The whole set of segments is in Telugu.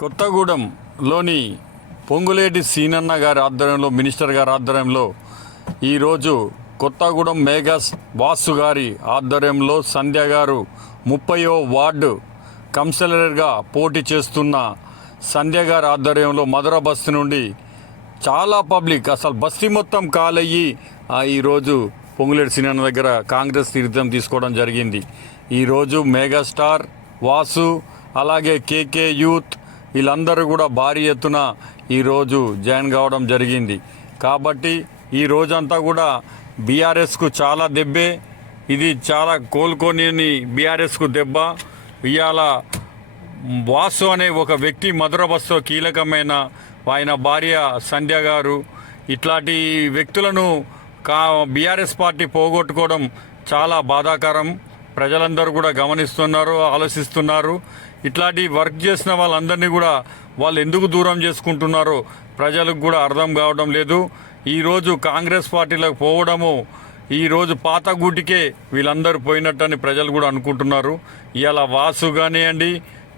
కొత్తగూడెంలోని పొంగులేటి సీనన్న గారి ఆధ్వర్యంలో, మినిస్టర్ గారి ఆధ్వర్యంలో ఈరోజు కొత్తగూడెం మేఘస్ వాసు గారి ఆధ్వర్యంలో సంధ్య గారు 30వ వార్డు కౌన్సిలర్గా పోటీ చేస్తున్న సంధ్య గారి ఆధ్వర్యంలో మధుర బస్తీ నుండి చాలా పబ్లిక్ అసలు బస్తీ మొత్తం కాలయ్యి ఈరోజు పొంగులేటి సీనన్న దగ్గర కాంగ్రెస్ తీర్థం తీసుకోవడం జరిగింది. ఈరోజు మెగాస్టార్ వాసు అలాగే కేకే యూత్ వీళ్ళందరూ కూడా భారీ ఎత్తున ఈరోజు జాయిన్ కావడం జరిగింది. కాబట్టి ఈ రోజంతా కూడా బీఆర్ఎస్కు చాలా దెబ్బే, ఇది చాలా కోలుకొని బీఆర్ఎస్కు దెబ్బ. ఇవాళ వాసు అనే ఒక వ్యక్తి మధుర బస్సులో కీలకమైన ఆయన భార్య సంధ్య గారు ఇట్లాంటి వ్యక్తులను బీఆర్ఎస్ పార్టీ పోగొట్టుకోవడం చాలా బాధాకరం. ప్రజలందరూ కూడా గమనిస్తున్నారు, ఆలోచిస్తున్నారు. ఇట్లాంటి వర్క్ చేసిన వాళ్ళందరినీ కూడా వాళ్ళు ఎందుకు దూరం చేసుకుంటున్నారో ప్రజలకు కూడా అర్థం కావడం లేదు. ఈరోజు కాంగ్రెస్ పార్టీలకు పోవడము ఈరోజు పాత గూటికే వీళ్ళందరూ పోయినట్టని ప్రజలు కూడా అనుకుంటున్నారు. ఇవాళ వాసు కానివ్వండి,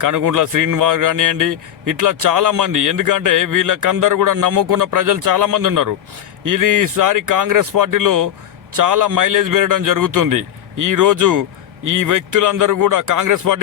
కనుకుంట్ల శ్రీనివాస్ కానివ్వండి, ఇట్లా చాలామంది, ఎందుకంటే వీళ్ళకందరూ కూడా నమ్ముకున్న ప్రజలు చాలామంది ఉన్నారు. ఇది ఈసారి కాంగ్రెస్ పార్టీలో చాలా మైలేజ్ పెరగడం జరుగుతుంది. ఈరోజు ఈ వ్యక్తులందరూ కూడా కాంగ్రెస్ పార్టీ